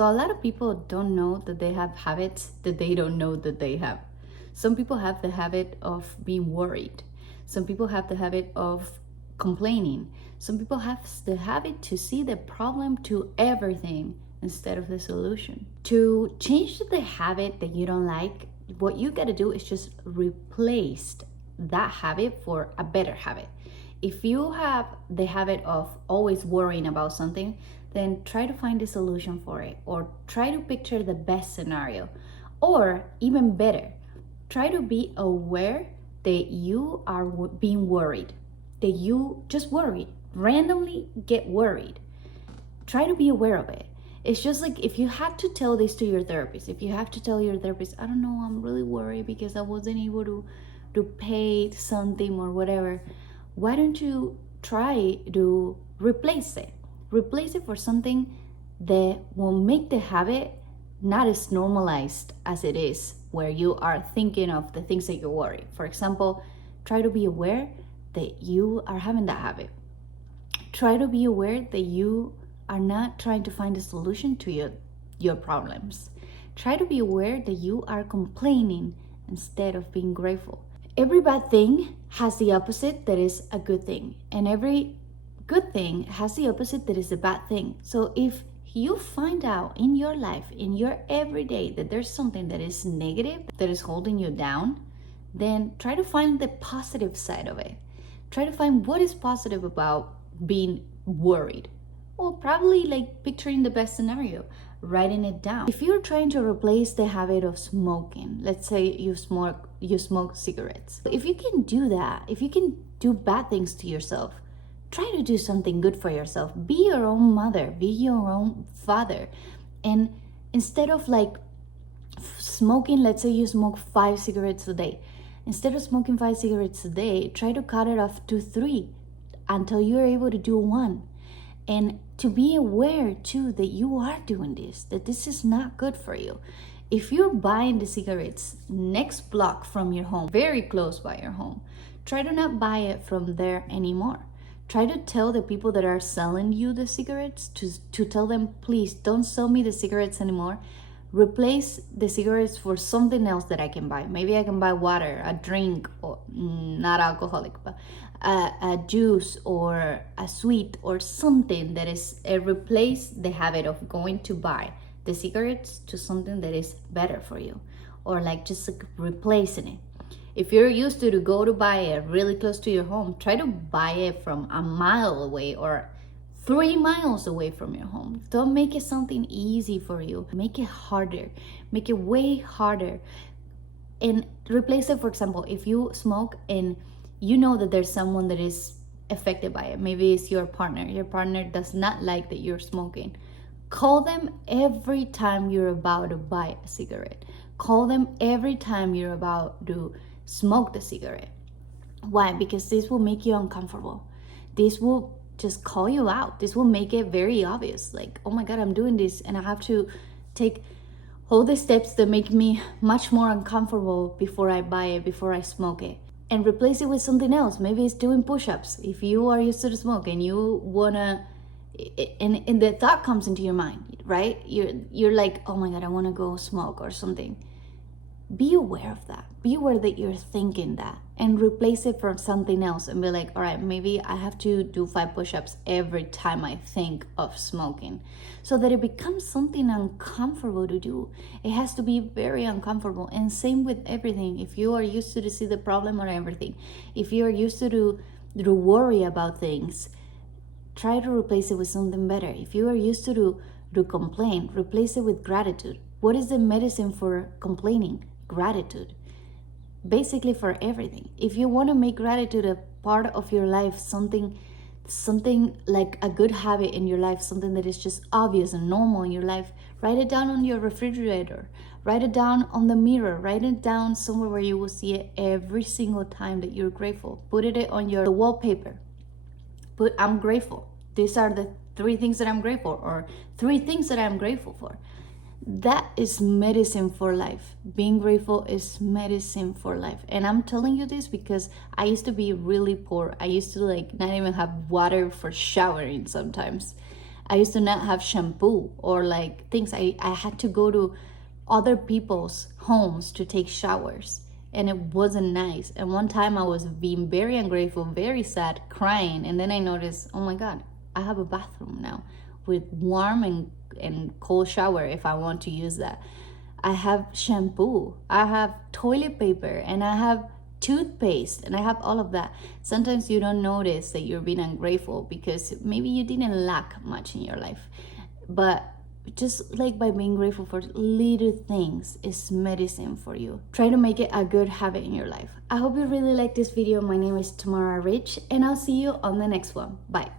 So a lot of people don't know that they have habits that they don't know that they have. Some people have the habit of being worried. Some people have the habit of complaining. Some people have the habit to see the problem to everything instead of the solution. To change the habit that you don't like, what you got to do is just replace that habit for a better habit. If you have the habit of always worrying about something, then try to find a solution for it, or try to picture the best scenario, or even better, try to be aware that you are being worried, that you just worry, randomly get worried. Try to be aware of it. It's just like if you had to tell this to your therapist, if you have to tell your therapist, I don't know, I'm really worried because I wasn't able to pay something or whatever, why don't you try to replace it? Replace it for something that will make the habit not as normalized as it is, where you are thinking of the things that you worry. For example, try to be aware that you are having that habit. Try to be aware that you are not trying to find a solution to your problems. Try to be aware that you are complaining instead of being grateful. Every bad thing has the opposite that is a good thing, and every good thing has the opposite that is a bad thing. So if you find out in your life, in your everyday, that there's something that is negative, that is holding you down, then try to find the positive side of it. Try to find what is positive about being worried. Well, probably like picturing the best scenario, writing it down. If you're trying to replace the habit of smoking, let's say you smoke cigarettes. If you can do that, if you can do bad things to yourself, try to do something good for yourself. Be your own mother, be your own father. And instead of like smoking, let's say you smoke 5 cigarettes a day. Instead of smoking 5 cigarettes a day, try to cut it off to 3 until you're able to do 1. And to be aware too that you are doing this, that this is not good for you. If you're buying the cigarettes next block from your home, very close by your home, try to not buy it from there anymore. Try to tell the people that are selling you the cigarettes to tell them, please don't sell me the cigarettes anymore. Replace the cigarettes for something else that I can buy. Maybe I can buy water, a drink, or not alcoholic, but a juice or a sweet or something that is replace the habit of going to buy the cigarettes to something that is better for you, or like just like replacing it. If you're used to go to buy it really close to your home, try to buy it from a mile away or 3 miles away from your home. Don't make it something easy for you. Make it harder. Make it way harder. And replace it, for example, if you smoke and you know that there's someone that is affected by it. Maybe it's your partner. Your partner does not like that you're smoking. Call them every time you're about to buy a cigarette. Call them every time you're about to smoke the cigarette. Why? Because this will make you uncomfortable. This will just call you out. This will make it very obvious. Like, oh my God, I'm doing this and I have to take all the steps that make me much more uncomfortable before I buy it, before I smoke it. And replace it with something else. Maybe it's doing push-ups. If you are used to smoke and you wanna, and the thought comes into your mind, right? You're like, oh my God, I wanna go smoke or something. Be aware of that. Be aware that you're thinking that, and replace it for something else and be like, all right, maybe I have to do 5 push-ups every time I think of smoking, so that it becomes something uncomfortable to do. It has to be very uncomfortable. And same with everything. If you are used to see the problem or everything, if you are used to worry about things, try to replace it with something better. If you are used to complain, replace it with gratitude. What is the medicine for complaining? Gratitude. Basically for everything. If you want to make gratitude a part of your life, something like a good habit in your life, something that is just obvious and normal in your life, write it down on your refrigerator, write it down on the mirror, write it down somewhere where you will see it every single time that you're grateful. Put it on your wallpaper. Put, I'm grateful. These are the 3 things that I'm grateful for, or 3 things that I'm grateful for. That is medicine for life. Being grateful is medicine for life. And I'm telling you this because I used to be really poor. I used to like not even have water for showering sometimes. I used to not have shampoo or like things. I had to go to other people's homes to take showers, and it wasn't nice. And one time I was being very ungrateful, very sad, crying, and then I noticed, oh my God, I have a bathroom now with warm and cold shower if I want to use that. I have shampoo, I have toilet paper, and I have toothpaste, and I have all of that. Sometimes you don't notice that you're being ungrateful because maybe you didn't lack much in your life. But just like by being grateful for little things is medicine for you. Try to make it a good habit in your life. I hope you really like this video. My name is Tamara Rich, and I'll see you on the next one. Bye.